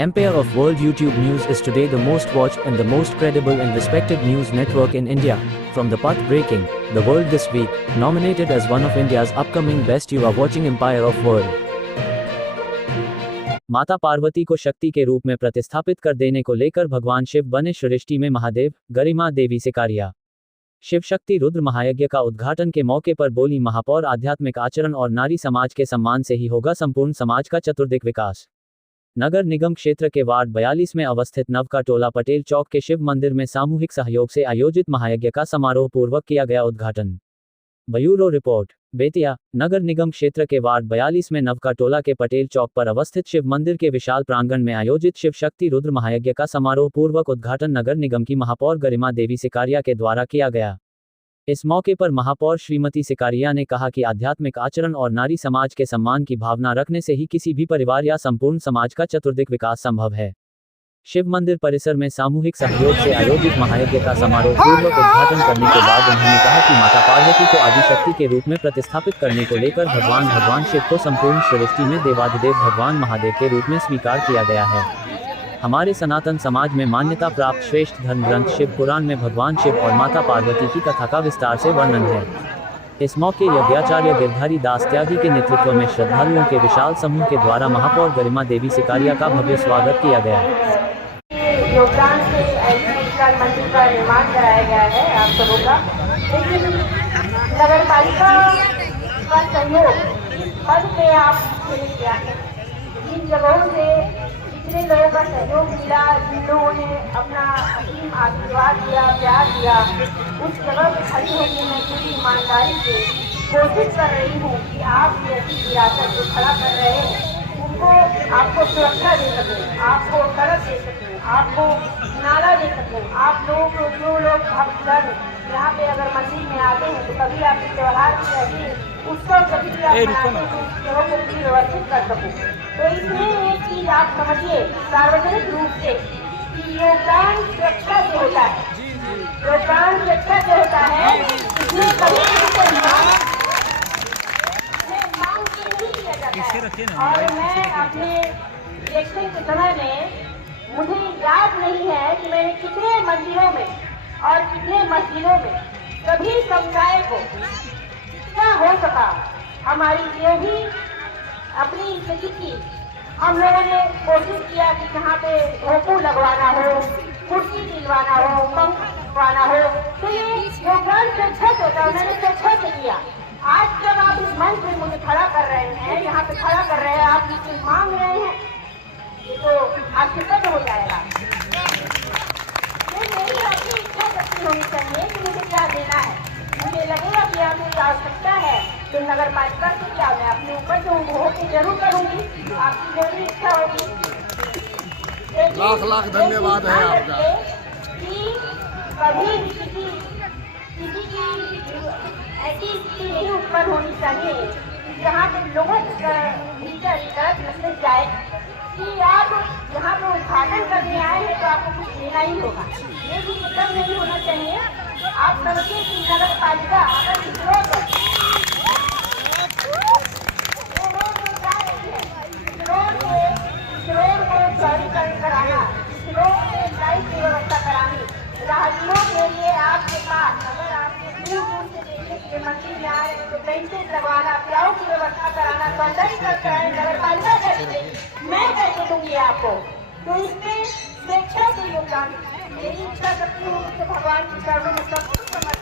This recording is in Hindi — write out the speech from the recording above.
Empire of World YouTube News is today the most watched and the most credible and respected news network in India. From the path-breaking, The World This Week, nominated as one of India's upcoming best, you are watching Empire of World. माता पार्वती को शक्ति के रूप में प्रतिस्थापित कर देने को लेकर भगवान शिव बने सृष्टि में महादेव, गरिमा देवी सिकारिया। शिव शक्ति रुद्र महायज्ञ का उद्घाटन के मौके पर बोली महापौर, आध्यात्मिक आचरण और नारी समाज के सम्मान से ही होगा संपूर्ण समाज का चतुर्दिक विकास। नगर निगम क्षेत्र के वार्ड 42 में अवस्थित नवका टोला पटेल चौक के शिव मंदिर में सामूहिक सहयोग से आयोजित महायज्ञ का समारोह पूर्वक किया गया उद्घाटन। Bureau report. बेतिया। नगर निगम क्षेत्र के वार्ड 42 में नवका टोला के पटेल चौक पर अवस्थित शिव मंदिर के विशाल प्रांगण में आयोजित शिव शक्ति रुद्र महायज्ञ का समारोह पूर्वक उद्घाटन नगर निगम की महापौर गरिमा देवी सिकारिया के द्वारा किया गया। इस मौके पर महापौर श्रीमती सिकारिया ने कहा कि आध्यात्मिक आचरण और नारी समाज के सम्मान की भावना रखने से ही किसी भी परिवार या संपूर्ण समाज का चतुर्दिक विकास संभव है। शिव मंदिर परिसर में सामूहिक सहयोग से आयोजित महायज्ञ का समारोह पूर्वक उद्घाटन करने के बाद उन्होंने कहा कि माता पार्वती को आदिशक्ति के रूप में प्रतिस्थापित करने को लेकर भगवान शिव को संपूर्ण सृष्टि में देवाधिदेव भगवान महादेव के रूप में स्वीकार किया गया है। हमारे सनातन समाज में मान्यता प्राप्त श्रेष्ठ धर्म ग्रंथ शिव पुराण में भगवान शिव और माता पार्वती की कथा का विस्तार से वर्णन है। इस मौके यज्ञाचार्य गिरधारी दास त्यागी के नेतृत्व में श्रद्धालुओं के विशाल समूह के द्वारा महापौर गरिमा देवी सिकारिया का भव्य स्वागत किया गया। योगदान से ऐतिहासिक मंदिर का निर्माण कराया गया है आप सबों का, लेकिन नगर पालिका का सहयोग पद पे आप किया है। इन जगहों से जितने लोगों का सहयोग मिला, जिन लोगों ने अपना असीम आशीर्वाद दिया, प्यार दिया, उस जगह पर खड़ी होकर मैं पूरी ईमानदारी से कोशिश कर रही हूँ कि आप ऐसी विरासत जो खड़ा कर रहे हैं उनको आपको सुरक्षा दे सकूँ, आपको सड़क दे सकूँ, आपको नाला दे सकूँ। आप लोग जो लोग भक्तगण यहाँ पे अगर मंदिर में आते हैं तो कभी आपके त्योहार की ऐसी उत्सव कभी भी आप जगह को भी व्यवस्थित कर सकूँ। तो इसमें एक चीज आप समझिए सार्वजनिक रूप से कि योगदान सुरक्षा से होता है, योगदान सुरक्षा से होता है। इसमें कभी और मैं अपने इलेक्शन के समय में मुझे याद नहीं है कि मैंने कितने मंदिरों में और कितने मस्जिदों में सभी समुदाय को क्या हो सका हमारी जो भी अपनी स्थिति की हम लोगों ने कोशिश किया कि जहाँ पे भोपू लगवाना हो, कुर्सी दिलवाना हो, पंख लगवाना हो, तो ये योगदान स्वेच्छा से होता है, उन्होंने स्वेच्छा से किया। आज जब आप इस मंच में मुझे खड़ा कर रहे हैं, यहाँ पे खड़ा कर रहे हैं, आप मुझसे मांग रहे हैं, ये तो आपके कद हो जाएगा। ये मेरी आपकी इच्छा शक्ति होनी चाहिए कि मुझे क्या देना है। मुझे लगेगा कि आप मुझे आवश्यकता है तो नगर पालिका से क्या मैं अपने ऊपर जो होकर जरूर करूँगी, आपकी जो भी इच्छा होगी। लाख धन्यवाद है आपका। कि कभी भी किसी की ऐसी स्थिति नहीं उत्पन्न होनी चाहिए जहाँ पे लोगों का भीतर तरफ मैसेज जाए कि आप यहाँ पे उद्घाटन करने आए हैं तो आपको कुछ देना ही होगा। ये भी मतलब नहीं होना चाहिए। आप समझिए कि नगर पालिका अगर इस रोड को चौड़ीकरण कराना, इस रोड में लाइट की व्यवस्था करानी, राहगीरों के लिए आपके पास अगर आपके दूर दूर से देखने के लिए मंदिर में आए तो बेंचेस लगवाना, प्याऊ की व्यवस्था कराना, सौंदर्यीकरण कराना नगर पालिका करेगी, मैं कैसे दूंगी आपको। तो इसमें स्वेच्छा से योगदान, मेरी इच्छा शक्ति होगी तो भगवान की चरणों में सब कुछ समर्पित